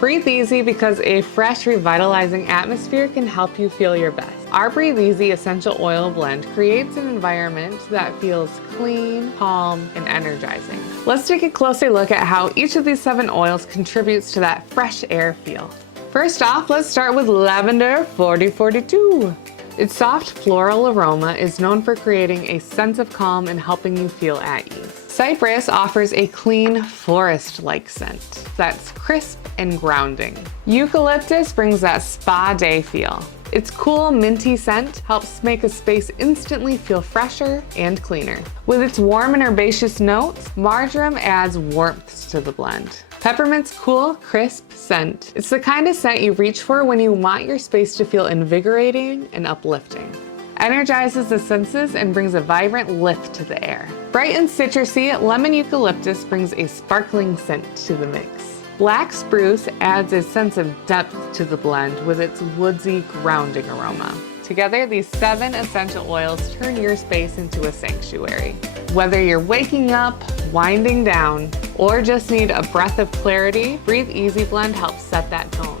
Breathe easy because a fresh, revitalizing atmosphere can help you feel your best. Our Breathe Easy essential oil blend creates an environment that feels clean, calm, and energizing. Let's take a closer look at how each of these 7 oils contributes to that fresh air feel. First off, let's start with Lavender 4042. Its soft floral aroma is known for creating a sense of calm and helping you feel at ease. Cypress offers a clean, forest-like scent that's crisp and grounding. Eucalyptus brings that spa day feel. Its cool, minty scent helps make a space instantly feel fresher and cleaner. With its warm and herbaceous notes, marjoram adds warmth to the blend. Peppermint's cool, crisp scent. It's the kind of scent you reach for when you want your space to feel invigorating and uplifting. Energizes the senses and brings a vibrant lift to the air. Bright and citrusy, lemon eucalyptus brings a sparkling scent to the mix. Black spruce adds a sense of depth to the blend with its woodsy, grounding aroma. Together, these 7 essential oils turn your space into a sanctuary. Whether you're waking up, winding down, or just need a breath of clarity, Breathe Easy Blend helps set that tone.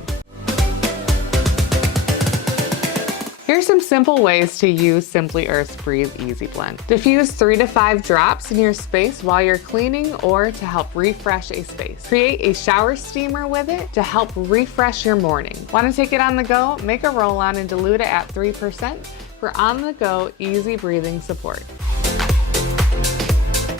Here's some simple ways to use Simply Earth's Breathe Easy Blend. Diffuse 3 to 5 drops in your space while you're cleaning or to help refresh a space. Create a shower steamer with it to help refresh your morning. Want to take it on the go? Make a roll-on and dilute it at 3% for on-the-go, easy breathing support.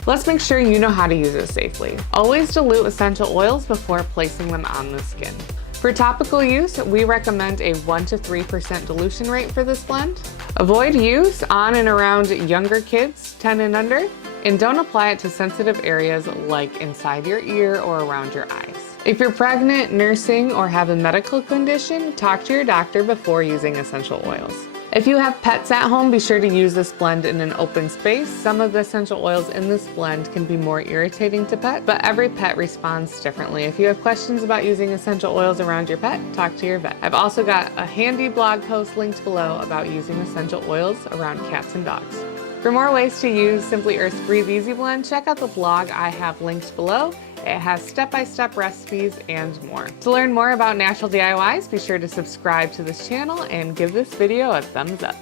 Let's make sure you know how to use it safely. Always dilute essential oils before placing them on the skin. For topical use, we recommend a 1 to 3% dilution rate for this blend. Avoid use on and around younger kids, 10 and under, and don't apply it to sensitive areas like inside your ear or around your eyes. If you're pregnant, nursing, or have a medical condition, talk to your doctor before using essential oils. If you have pets at home, be sure to use this blend in an open space. Some of the essential oils in this blend can be more irritating to pets, but every pet responds differently. If you have questions about using essential oils around your pet, talk to your vet. I've also got a handy blog post linked below about using essential oils around cats and dogs. For more ways to use Simply Earth's Breathe Easy Blend, check out the blog I have linked below. It has step-by-step recipes and more. To learn more about natural DIYs, be sure to subscribe to this channel and give this video a thumbs up.